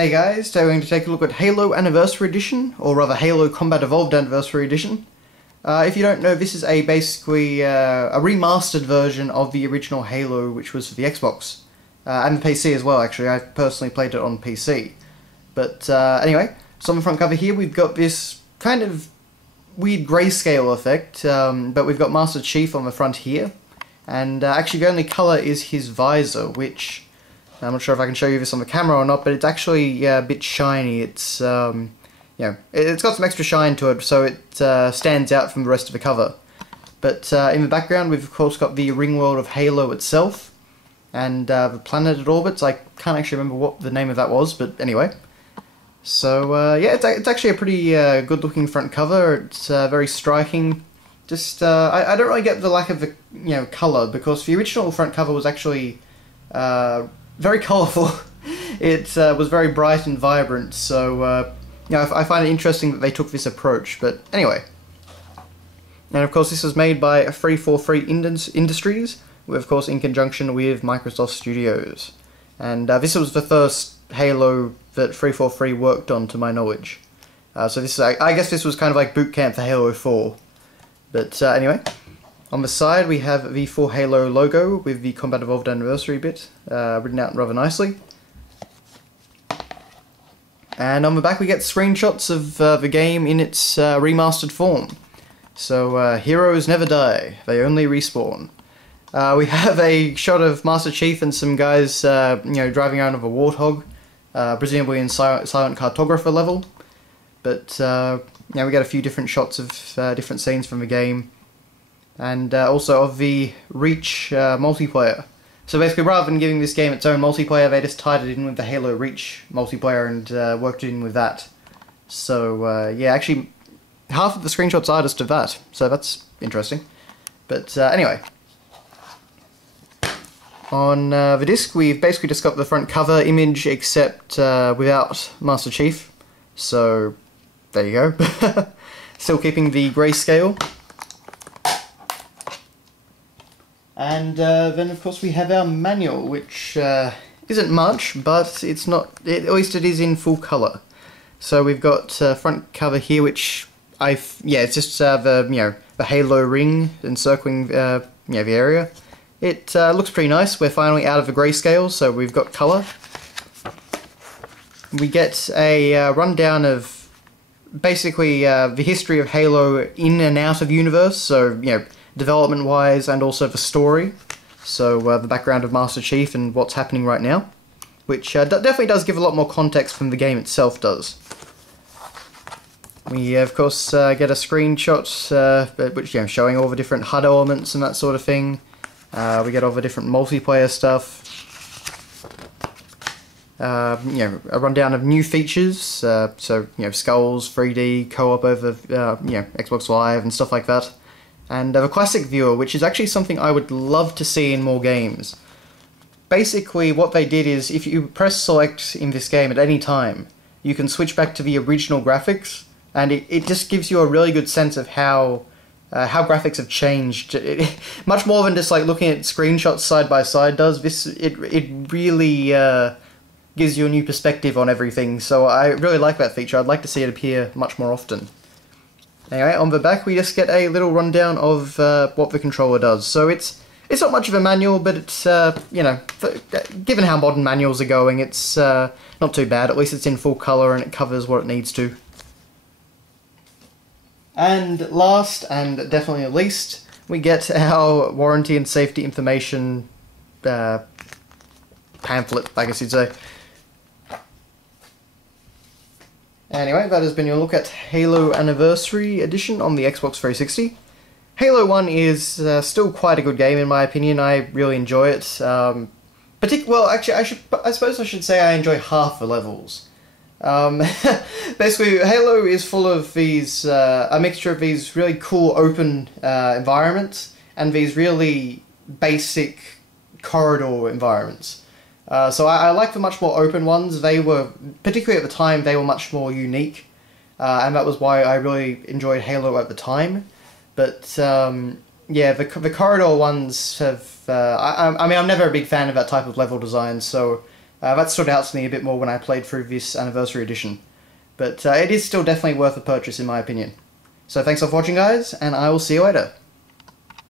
Hey guys, today we're going to take a look at Halo Anniversary Edition, or rather Halo Combat Evolved Anniversary Edition. If you don't know, this is basically a remastered version of the original Halo, which was for the Xbox. And the PC as well, actually. I personally played it on PC. But anyway, so on the front cover here we've got this kind of weird grayscale effect, but we've got Master Chief on the front here. And actually the only colour is his visor, which I'm not sure if I can show you this on the camera or not, but it's actually a bit shiny. It's it's got some extra shine to it, so it stands out from the rest of the cover. But in the background, we've of course got the ring world of Halo itself, and the planet it orbits. I can't actually remember what the name of that was, but anyway. So yeah, it's actually a pretty good-looking front cover. It's very striking. Just I don't really get the lack of the color, because the original front cover was actually very colourful. It was very bright and vibrant, so I find it interesting that they took this approach. But anyway, and of course this was made by 343 Industries, of course in conjunction with Microsoft Studios, and this was the first Halo that 343 worked on, to my knowledge. So this, I guess this was kind of like boot camp for Halo 4. But anyway. On the side we have the full Halo logo with the Combat Evolved Anniversary bit written out rather nicely. And on the back we get screenshots of the game in its remastered form. So heroes never die, they only respawn. We have a shot of Master Chief and some guys driving around with a warthog, presumably in silent cartographer level. But we get a few different shots of different scenes from the game. And also of the Reach multiplayer. So basically, rather than giving this game its own multiplayer, they just tied it in with the Halo Reach multiplayer and worked in with that. So yeah, actually, half of the screenshots are just of that, so that's interesting. But anyway, on the disc, we've basically just got the front cover image, except without Master Chief. So there you go. Still keeping the grayscale. And then of course we have our manual, which isn't much, but it's not, at least it is in full colour. So we've got front cover here, which it's just the Halo ring encircling the area. It looks pretty nice. We're finally out of the grayscale, so we've got colour. We get a rundown of basically the history of Halo in and out of universe. So development-wise, and also the story. So the background of Master Chief and what's happening right now, which definitely does give a lot more context than the game itself does. We of course get a screenshot which showing all the different HUD elements and that sort of thing. We get all the different multiplayer stuff. A rundown of new features. So skulls, 3D, co-op over Xbox Live and stuff like that. And the classic viewer, which is actually something I would love to see in more games. Basically, what they did is, if you press select in this game at any time, you can switch back to the original graphics, and it just gives you a really good sense of how graphics have changed. Much more than just like looking at screenshots side by side does. It really gives you a new perspective on everything. So I really like that feature. I'd like to see it appear much more often. Anyway, on the back we just get a little rundown of what the controller does. So it's not much of a manual, but it's given how modern manuals are going, it's not too bad. At least it's in full colour and it covers what it needs to. And last, and definitely not least, we get our warranty and safety information pamphlet, I guess you'd say. Anyway, that has been your look at Halo Anniversary Edition on the Xbox 360. Halo 1 is still quite a good game in my opinion. I really enjoy it. Well, actually, I suppose I should say I enjoy half the levels. Basically, Halo is full of these a mixture of these really cool open environments and these really basic corridor environments. So I like the much more open ones. They were, particularly at the time, they were much more unique, and that was why I really enjoyed Halo at the time. But yeah, the corridor ones have. I mean, I'm never a big fan of that type of level design, so That stood out to me a bit more when I played through this Anniversary Edition. But it is still definitely worth a purchase in my opinion. So thanks for watching guys, and I will see you later.